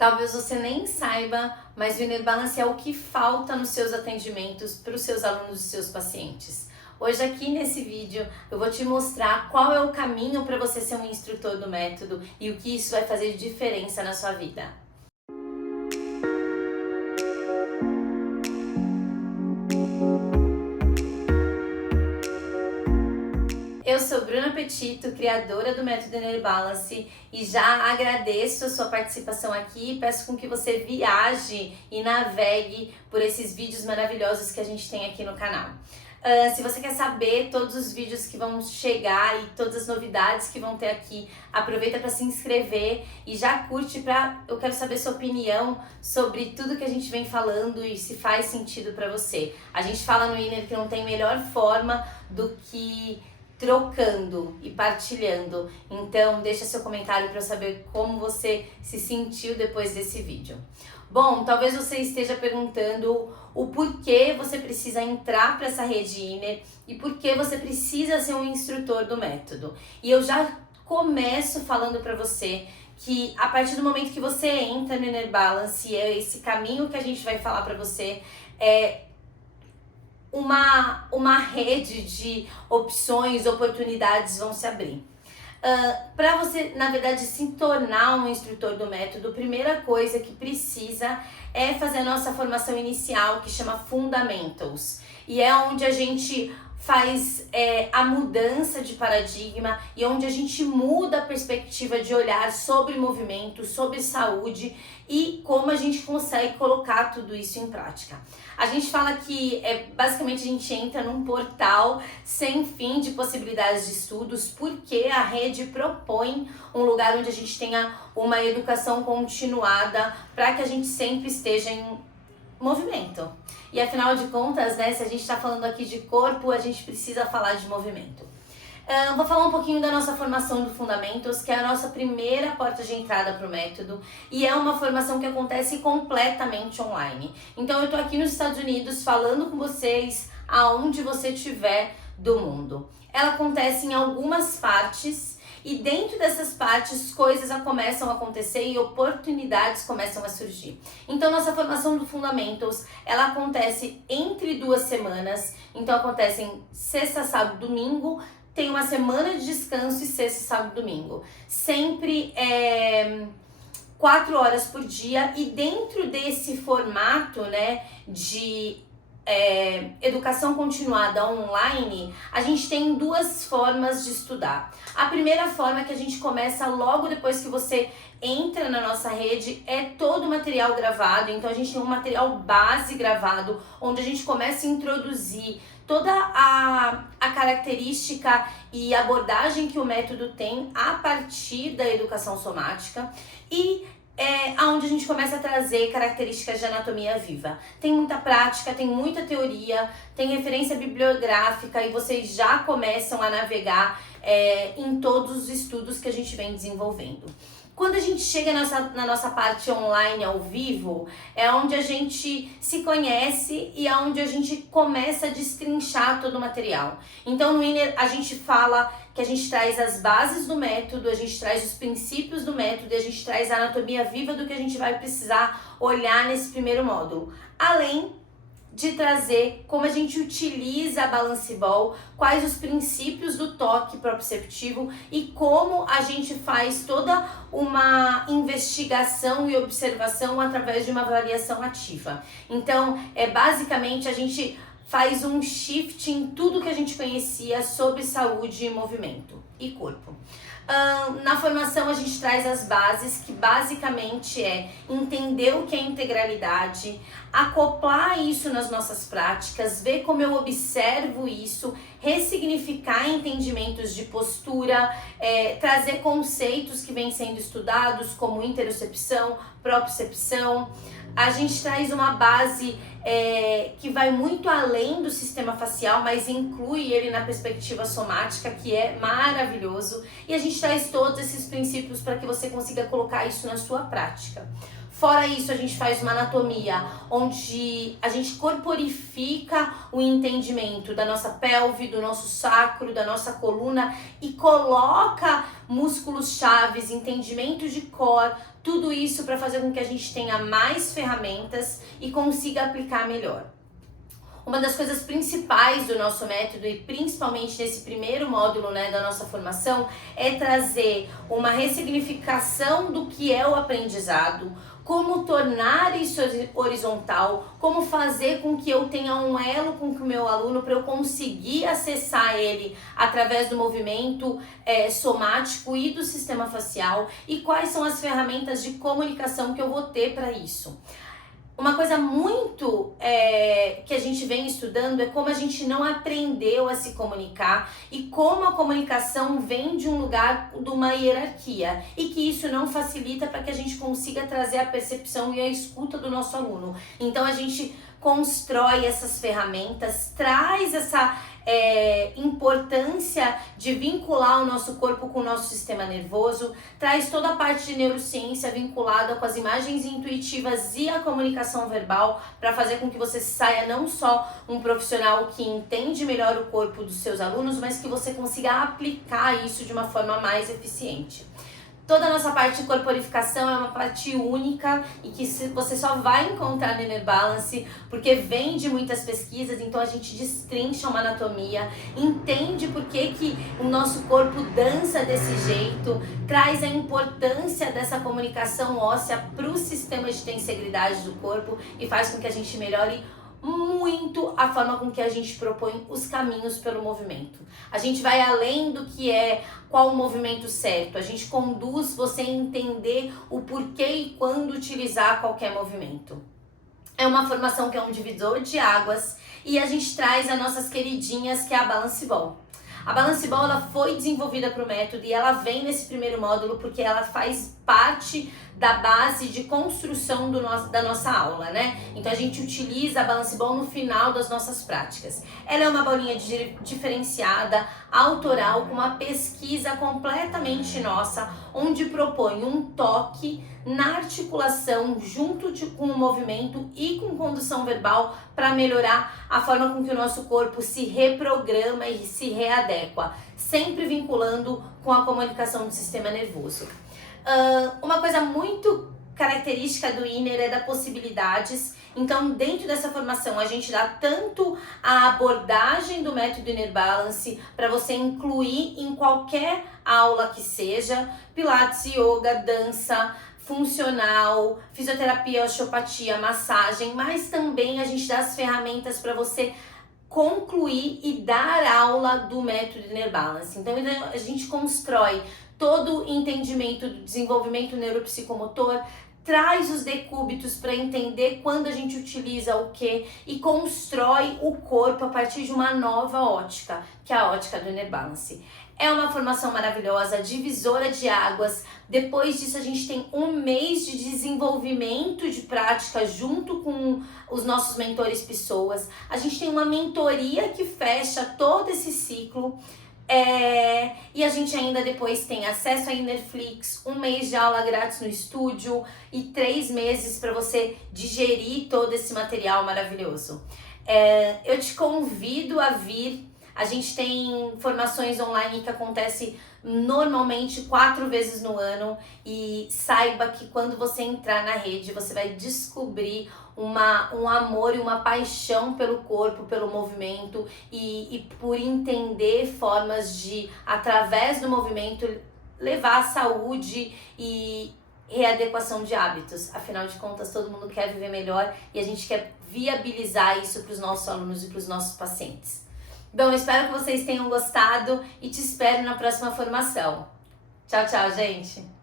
Talvez você nem saiba, mas o Inner Balance é o que falta nos seus atendimentos para os seus alunos e seus pacientes. Hoje aqui nesse vídeo eu vou te mostrar qual é o caminho para você ser um instrutor do método e o que isso vai fazer de diferença na sua vida. Eu sou Bruna Petito, criadora do Método Inner Balance, e já agradeço a sua participação aqui e peço com que você viaje e navegue por esses vídeos maravilhosos que a gente tem aqui no canal. Se você quer saber todos os vídeos que vão chegar e todas as novidades que vão ter aqui, aproveita para se inscrever e já curte eu quero saber sua opinião sobre tudo que a gente vem falando e se faz sentido para você. A gente fala no Inner que não tem melhor forma do que trocando e partilhando. Então deixa seu comentário para eu saber como você se sentiu depois desse vídeo. Bom, talvez você esteja perguntando o porquê você precisa entrar para essa rede Inner e por que você precisa ser um instrutor do método. E eu já começo falando para você que a partir do momento que você entra no Inner Balance, é esse caminho que a gente vai falar para você, é uma rede de opções, oportunidades vão se abrir. Para você, na verdade, se tornar um instrutor do método, a primeira coisa que precisa é fazer a nossa formação inicial, que chama Fundamentals. E é onde a gente faz a mudança de paradigma e onde a gente muda a perspectiva de olhar sobre movimento, sobre saúde e como a gente consegue colocar tudo isso em prática. A gente fala que basicamente a gente entra num portal sem fim de possibilidades de estudos, porque a rede propõe um lugar onde a gente tenha uma educação continuada para que a gente sempre esteja em movimento. E afinal de contas, né, se a gente está falando aqui de corpo, a gente precisa falar de movimento. Vou falar um pouquinho da nossa formação do Fundamentos, que é a nossa primeira porta de entrada para o método, e é uma formação que acontece completamente online. Então eu estou aqui nos Estados Unidos falando com vocês aonde você estiver do mundo. Ela acontece em algumas partes, e dentro dessas partes coisas começam a acontecer e oportunidades começam a surgir. Então nossa formação do Fundamentals, ela acontece entre 2 semanas, então acontece em sexta, sábado, domingo, tem uma semana de descanso e sexta, sábado, domingo. Sempre 4 horas por dia, e dentro desse formato, né, de educação continuada online, a gente tem 2 formas de estudar. A primeira forma é que a gente começa logo depois que você entra na nossa rede, é todo o material gravado, então a gente tem um material base gravado, onde a gente começa a introduzir toda a característica e abordagem que o método tem a partir da educação somática, e onde a gente começa a trazer características de anatomia viva. Tem muita prática, tem muita teoria, tem referência bibliográfica, e vocês já começam a navegar em todos os estudos que a gente vem desenvolvendo. Quando a gente chega na nossa parte online ao vivo, é onde a gente se conhece e é onde a gente começa a destrinchar todo o material. Então no Inner a gente fala que a gente traz as bases do método, a gente traz os princípios do método e a gente traz a anatomia viva do que a gente vai precisar olhar nesse primeiro módulo. Além de trazer como a gente utiliza a Balance Ball, quais os princípios do toque proprioceptivo e como a gente faz toda uma investigação e observação através de uma avaliação ativa. Então, basicamente a gente faz um shift em tudo que a gente conhecia sobre saúde e movimento e corpo. Na formação a gente traz as bases, que basicamente é entender o que é integralidade, acoplar isso nas nossas práticas, ver como eu observo isso, ressignificar entendimentos de postura, trazer conceitos que vêm sendo estudados como interocepção, propriocepção. A gente traz uma base que vai muito além do sistema facial, mas inclui ele na perspectiva somática, que é maravilhoso, e a gente traz todos esses princípios para que você consiga colocar isso na sua prática. Fora isso, a gente faz uma anatomia onde a gente corporifica o entendimento da nossa pelve, do nosso sacro, da nossa coluna e coloca músculos chaves, entendimento de core, tudo isso para fazer com que a gente tenha mais ferramentas e consiga aplicar melhor. Uma das coisas principais do nosso método, e principalmente nesse primeiro módulo, né, da nossa formação, é trazer uma ressignificação do que é o aprendizado, como tornar isso horizontal, como fazer com que eu tenha um elo com o meu aluno para eu conseguir acessar ele através do movimento somático e do sistema facial, e quais são as ferramentas de comunicação que eu vou ter para isso. Uma coisa muito que a gente vem estudando é como a gente não aprendeu a se comunicar e como a comunicação vem de um lugar de uma hierarquia e que isso não facilita para que a gente consiga trazer a percepção e a escuta do nosso aluno. Então a gente constrói essas ferramentas, traz essa importância de vincular o nosso corpo com o nosso sistema nervoso, traz toda a parte de neurociência vinculada com as imagens intuitivas e a comunicação verbal para fazer com que você saia não só um profissional que entende melhor o corpo dos seus alunos, mas que você consiga aplicar isso de uma forma mais eficiente. Toda a nossa parte de corporificação é uma parte única e que você só vai encontrar no Inner Balance, porque vem de muitas pesquisas, então a gente destrincha uma anatomia, entende por que o nosso corpo dança desse jeito, traz a importância dessa comunicação óssea para o sistema de tensegridade do corpo e faz com que a gente melhore muito a forma com que a gente propõe os caminhos pelo movimento. A gente vai além do que é qual o movimento certo, a gente conduz você a entender o porquê e quando utilizar qualquer movimento. É uma formação que é um divisor de águas e a gente traz as nossas queridinhas, que é a Balance Ball. A Balance Ball ela foi desenvolvida para o método e ela vem nesse primeiro módulo porque ela faz parte da base de construção da nossa aula, né? Então a gente utiliza a Balance Ball no final das nossas práticas. Ela é uma bolinha diferenciada, autoral, com uma pesquisa completamente nossa, onde propõe um toque na articulação junto com o movimento e com condução verbal para melhorar a forma com que o nosso corpo se reprograma e se readequa, sempre vinculando com a comunicação do sistema nervoso. Uma coisa muito característica do Inner é da possibilidades. Então, dentro dessa formação, a gente dá tanto a abordagem do método Inner Balance para você incluir em qualquer aula que seja, pilates, yoga, dança, funcional, fisioterapia, osteopatia, massagem, mas também a gente dá as ferramentas para você concluir e dar aula do método Inner Balance. Então, a gente constrói todo o entendimento do desenvolvimento neuropsicomotor, traz os decúbitos para entender quando a gente utiliza o que e constrói o corpo a partir de uma nova ótica, que é a ótica do Inner Balance. É uma formação maravilhosa, divisora de águas. Depois disso a gente tem um mês de desenvolvimento de prática junto com os nossos mentores pessoas. A gente tem uma mentoria que fecha todo esse ciclo. E a gente ainda depois tem acesso a Innerflix, um mês de aula grátis no estúdio e 3 meses para você digerir todo esse material maravilhoso. Eu te convido a vir. A gente tem formações online que acontecem normalmente 4 vezes no ano e saiba que quando você entrar na rede você vai descobrir um amor e uma paixão pelo corpo, pelo movimento e por entender formas de, através do movimento, levar a saúde e readequação de hábitos. Afinal de contas, todo mundo quer viver melhor e a gente quer viabilizar isso para os nossos alunos e para os nossos pacientes. Bom, espero que vocês tenham gostado e te espero na próxima formação. Tchau, tchau, gente!